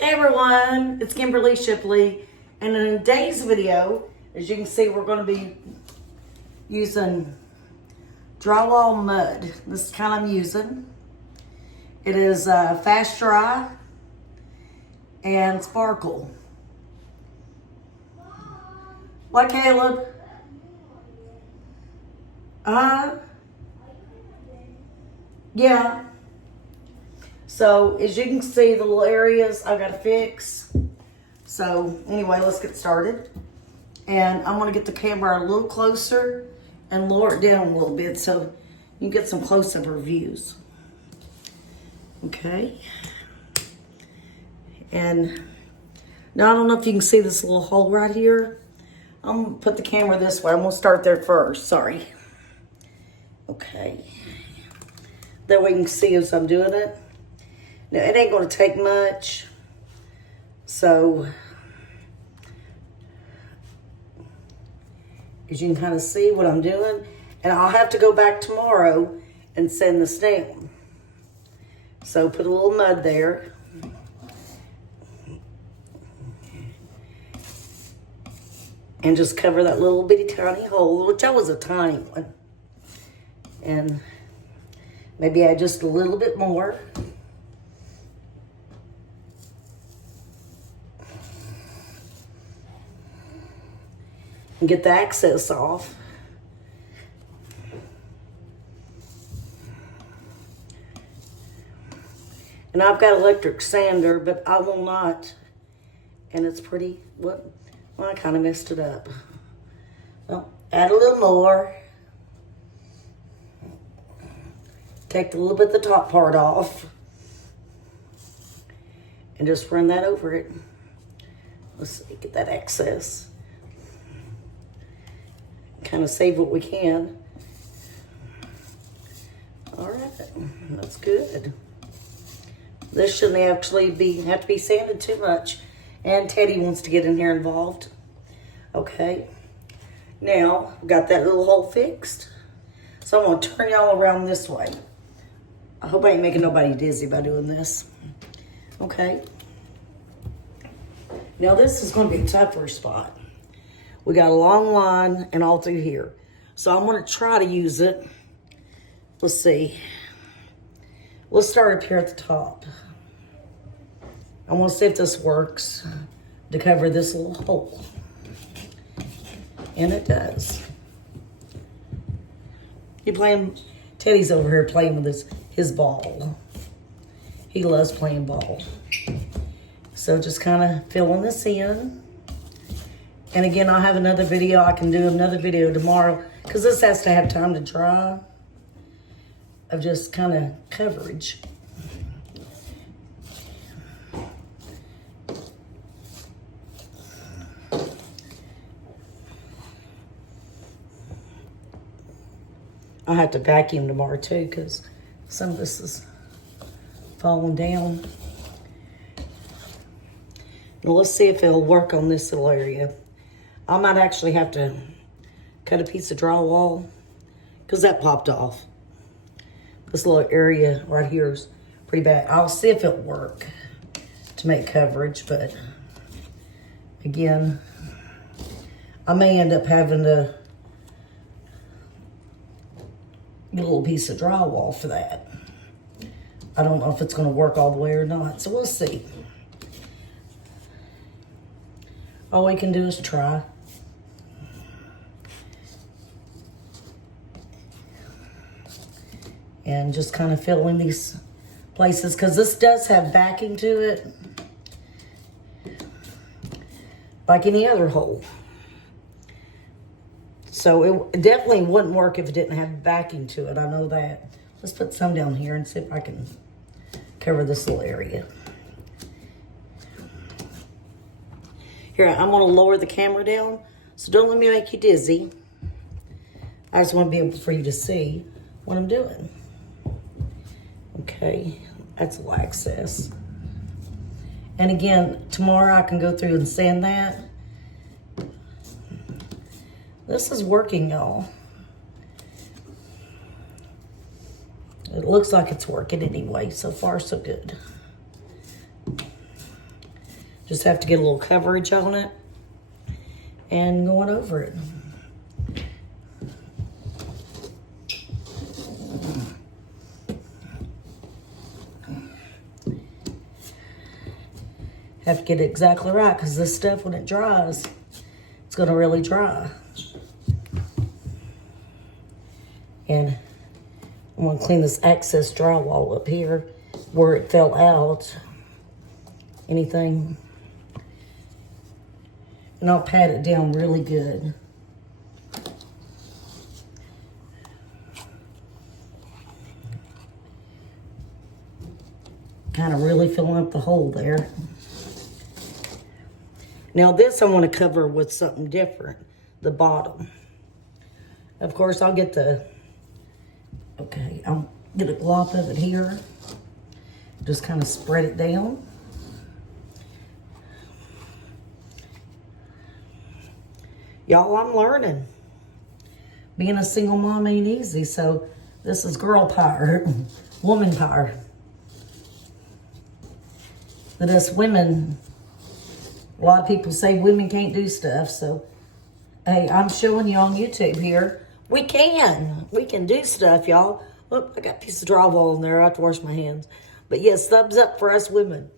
Hey everyone, it's Kimberly Shipley, and in today's video, as you can see, we're going to be using drywall mud. This is the kind I'm using. It is fast dry and sparkle. What, Caleb? Yeah. So as you can see, the little areas I've got to fix. So anyway, let's get started. And I'm going to get the camera a little closer and lower it down a little bit so you can get some close-up views. Okay. And now I don't know if you can see this little hole right here. I'm going to put the camera this way. I'm going to start there first. Sorry. Okay. That way you can see as I'm doing it. Now, it ain't going to take much, so as you can kind of see what I'm doing, and I'll have to go back tomorrow and sand this down. So put a little mud there. And just cover that little bitty tiny hole, which that was a tiny one. And maybe add just a little bit more. And get the excess off. And I've got electric sander, but I will not. And it's pretty, well, I kind of messed it up. Well, add a little more. Take a little bit of the top part off. And just run that over it. Let's see, get that excess. Kind of save what we can. All right, that's good. This shouldn't actually have to be sanded too much. And Teddy wants to get in here involved. Okay, now we've got that little hole fixed. So I'm gonna turn y'all around this way. I hope I ain't making nobody dizzy by doing this. Okay. Now this is gonna be a tougher spot. We got a long line and all through here. So I'm gonna try to use it. Let's see. Let's start up here at the top. I wanna see if this works to cover this little hole. And it does. Teddy's over here playing with his ball. He loves playing ball. So just kind of filling this in. And again, I'll have another video. I can do another video tomorrow because this has to have time to dry of just kind of coverage. I'll have to vacuum tomorrow too because some of this is falling down. Now let's see if it'll work on this little area. I might actually have to cut a piece of drywall because that popped off. This little area right here is pretty bad. I'll see if it'll work to make coverage, but again, I may end up having to get a little piece of drywall for that. I don't know if it's going to work all the way or not, so we'll see. All we can do is try. And just kind of fill in these places because this does have backing to it. Like any other hole. So it definitely wouldn't work if it didn't have backing to it. I know that. Let's put some down here and see if I can cover this little area. Here, I'm going to lower the camera down, so don't let me make you dizzy. I just want to be able for you to see what I'm doing. Okay, that's a little excess. And again, tomorrow I can go through and sand that. This is working, y'all. It looks like it's working anyway. So far, so good. Just have to get a little coverage on it and going over it. Have to get it exactly right because this stuff, when it dries, it's going to really dry. And I'm going to clean this excess drywall up here where it fell out. Anything. And I'll pat it down really good. Kind of really filling up the hole there. Now this I want to cover with something different, the bottom. Of course, I'll get I'll get a glop of it here. Just kind of spread it down. Y'all, I'm learning. Being a single mom ain't easy, so this is girl power, woman power. But us women, a lot of people say women can't do stuff, so hey, I'm showing you on YouTube here. We can do stuff, y'all. Look, I got a piece of drywall in there. I have to wash my hands. But yes, thumbs up for us women.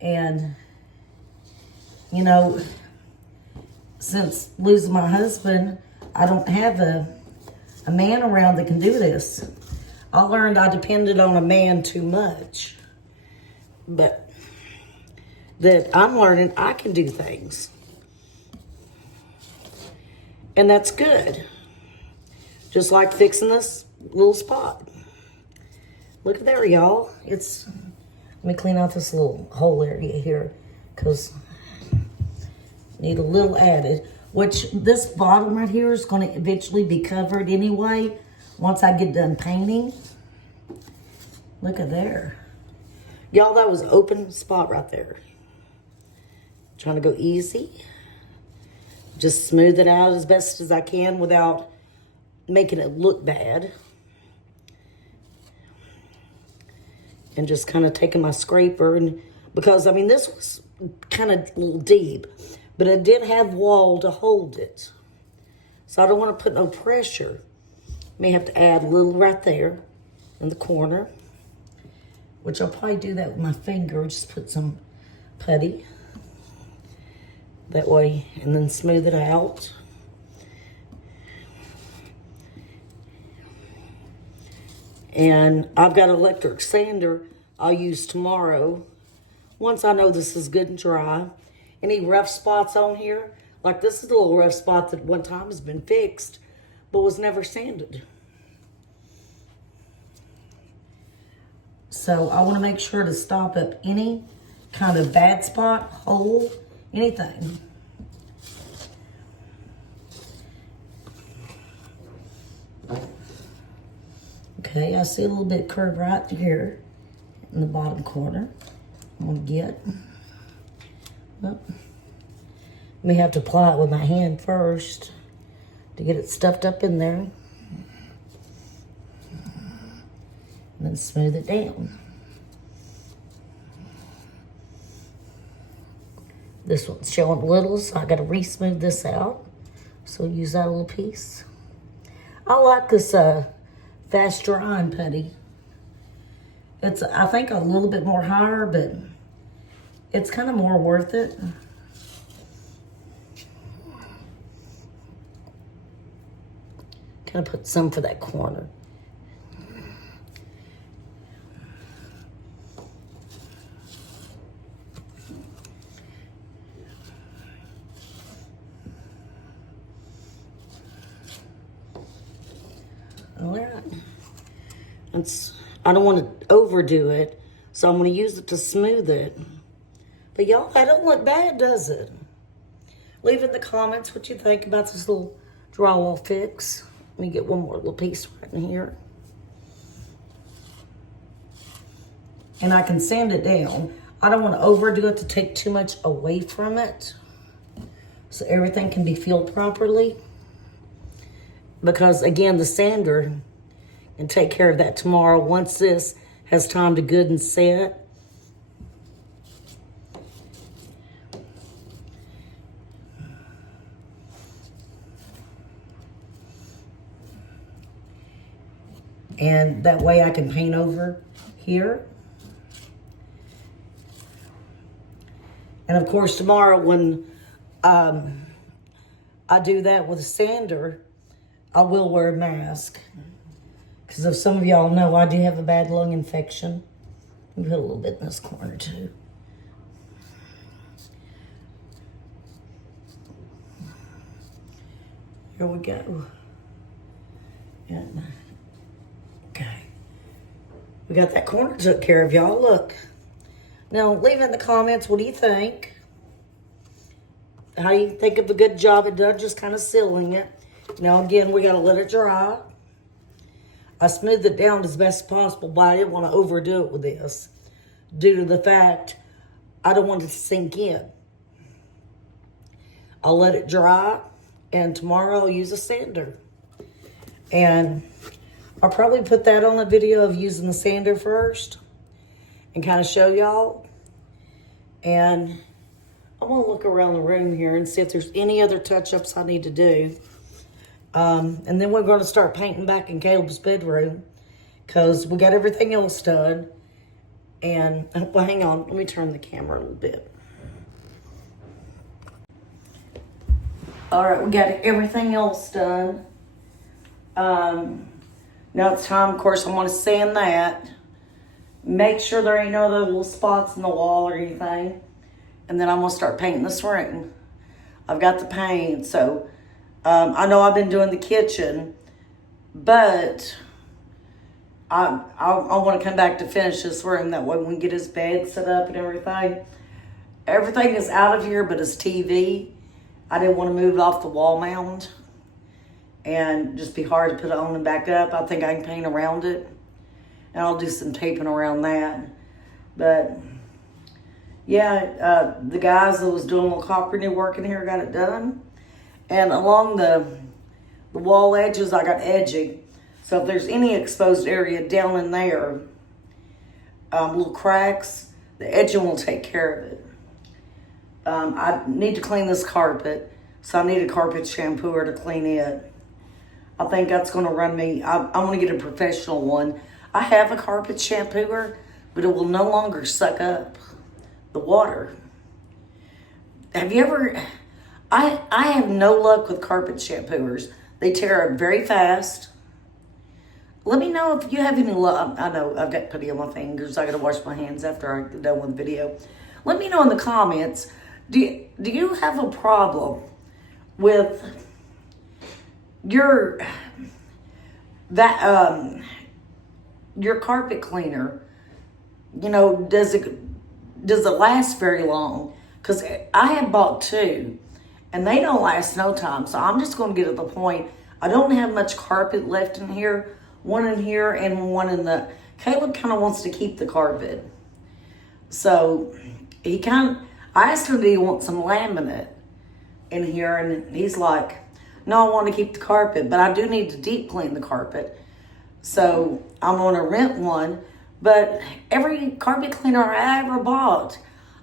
And, you know, since losing my husband, I don't have a man around that can do this. I learned I depended on a man too much. But that I'm learning I can do things. And that's good. Just like fixing this little spot. Look at there, y'all. Let me clean out this little hole area here, because need a little added. Which this bottom right here is going to eventually be covered anyway, once I get done painting. Look at there. Y'all, that was an open spot right there. Trying to go easy. Just smooth it out as best as I can without making it look bad. And just kind of taking my scraper, and because I mean this was kind of a little deep, but it did have wall to hold it. So I don't want to put no pressure. May have to add a little right there in the corner, which I'll probably do that with my finger. Just put some putty that way, and then smooth it out. And I've got an electric sander I'll use tomorrow. Once I know this is good and dry. Any rough spots on here? Like this is a little rough spot that one time has been fixed, but was never sanded. So I want to make sure to stop up any kind of bad spot, hole, anything. Okay, I see a little bit curved right here in the bottom corner. I'm gonna get. Oh. May have to apply it with my hand first to get it stuffed up in there. And then smooth it down. This one's showing a little, so I gotta re-smooth this out. So use that little piece. I like this fast drying putty. It's, I think, a little bit more higher, but it's kind of more worth it. Kind of put some for that corner. All right. I don't want to overdo it, so I'm going to use it to smooth it. But y'all, that don't look bad, does it? Leave in the comments what you think about this little drywall fix. Let me get one more little piece right in here. And I can sand it down. I don't want to overdo it to take too much away from it, so everything can be filled properly. Because again, the sander can take care of that tomorrow once this has time to good and set. And that way I can paint over here. And of course tomorrow when I do that with a sander, I will wear a mask. Because if some of y'all know, I do have a bad lung infection. Put a little bit in this corner too. Here we go. And, okay. We got that corner took care of, y'all. Look. Now, leave in the comments, what do you think? How do you think of a good job it done, just kind of sealing it? Now, again, we got to let it dry. I smoothed it down as best as possible, but I didn't want to overdo it with this due to the fact I don't want it to sink in. I'll let it dry, and tomorrow I'll use a sander. And I'll probably put that on a video of using the sander first and kind of show y'all. And I'm going to look around the room here and see if there's any other touch-ups I need to do. And then we're going to start painting back in Caleb's bedroom because we got everything else done. And, well, hang on. Let me turn the camera a little bit. All right, we got everything else done. Now it's time, of course, I'm going to sand that. Make sure there ain't no other little spots in the wall or anything. And then I'm going to start painting this room. I've got the paint, so I know I've been doing the kitchen, but I want to come back to finish this room. That way we can get his bed set up and everything. Everything is out of here but his TV. I didn't want to move it off the wall mount and just be hard to put it on and back up. I think I can paint around it. And I'll do some taping around that. But, yeah, the guys that was doing a little carpentry work in here got it done. And along the wall edges, I got edging. So if there's any exposed area down in there, little cracks, the edging will take care of it. I need to clean this carpet, so I need a carpet shampooer to clean it. I think that's going to run me. I want to get a professional one. I have a carpet shampooer, but it will no longer suck up the water. Have you ever... I have no luck with carpet shampooers. They tear up very fast. Let me know if you have any luck. I know I've got putty on my fingers. I got to wash my hands after I'm done with the video. Let me know in the comments. Do you have a problem with your carpet cleaner? You know, does it last very long? Because I have bought two, and they don't last no time. So I'm just going to get to the point. I don't have much carpet left in here. One in here and one in the... Caleb kind of wants to keep the carpet. So he kind of... I asked him, do you want some laminate in here? And he's like, no, I want to keep the carpet, but I do need to deep clean the carpet. So I'm going to rent one. But every carpet cleaner I ever bought,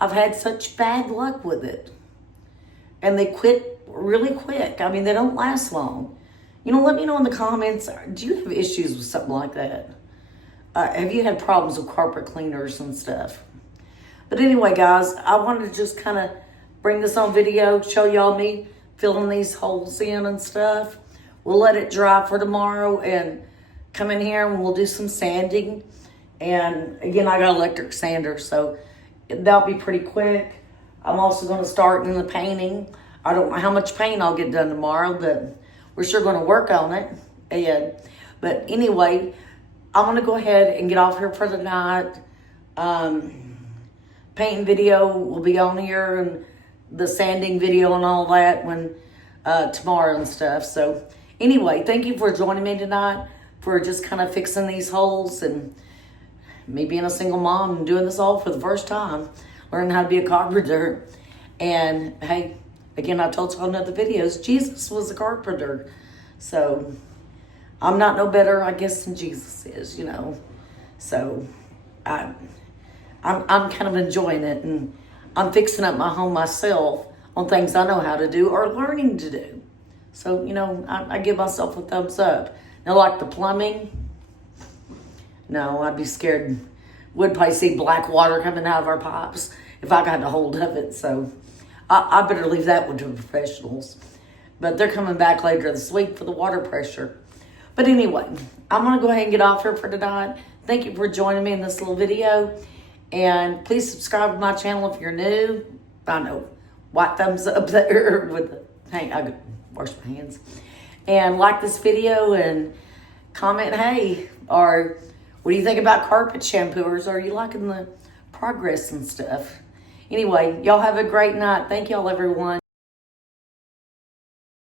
I've had such bad luck with it. And they quit really quick. I mean, they don't last long. You know, let me know in the comments, do you have issues with something like that? Have you had problems with carpet cleaners and stuff? But anyway, guys, I wanted to just kind of bring this on video, show y'all me filling these holes in and stuff. We'll let it dry for tomorrow and come in here and we'll do some sanding. And again, I got electric sander, so that'll be pretty quick. I'm also going to start in the painting. I don't know how much paint I'll get done tomorrow, but we're sure going to work on it. But anyway, I'm going to go ahead and get off here for the night. Painting video will be on here, and the sanding video and all that when tomorrow and stuff. So anyway, thank you for joining me tonight for just kind of fixing these holes and me being a single mom and doing this all for the first time, learning how to be a carpenter. And hey, again, I told y'all in other videos, Jesus was a carpenter. So I'm not no better, I guess, than Jesus is, you know. So I'm kind of enjoying it, and I'm fixing up my home myself on things I know how to do or learning to do. So, you know, I give myself a thumbs up. Now, like the plumbing, No, I'd be scared. Would probably see black water coming out of our pipes if I got a hold of it. So I better leave that one to professionals. But they're coming back later this week for the water pressure. But anyway, I'm going to go ahead and get off here for tonight. Thank you for joining me in this little video. And please subscribe to my channel if you're new. I know, white thumbs up there with the, hey, I wash my hands. And like this video and comment, hey, or what do you think about carpet shampooers? Are you liking the progress and stuff? Anyway, y'all have a great night. Thank y'all, everyone.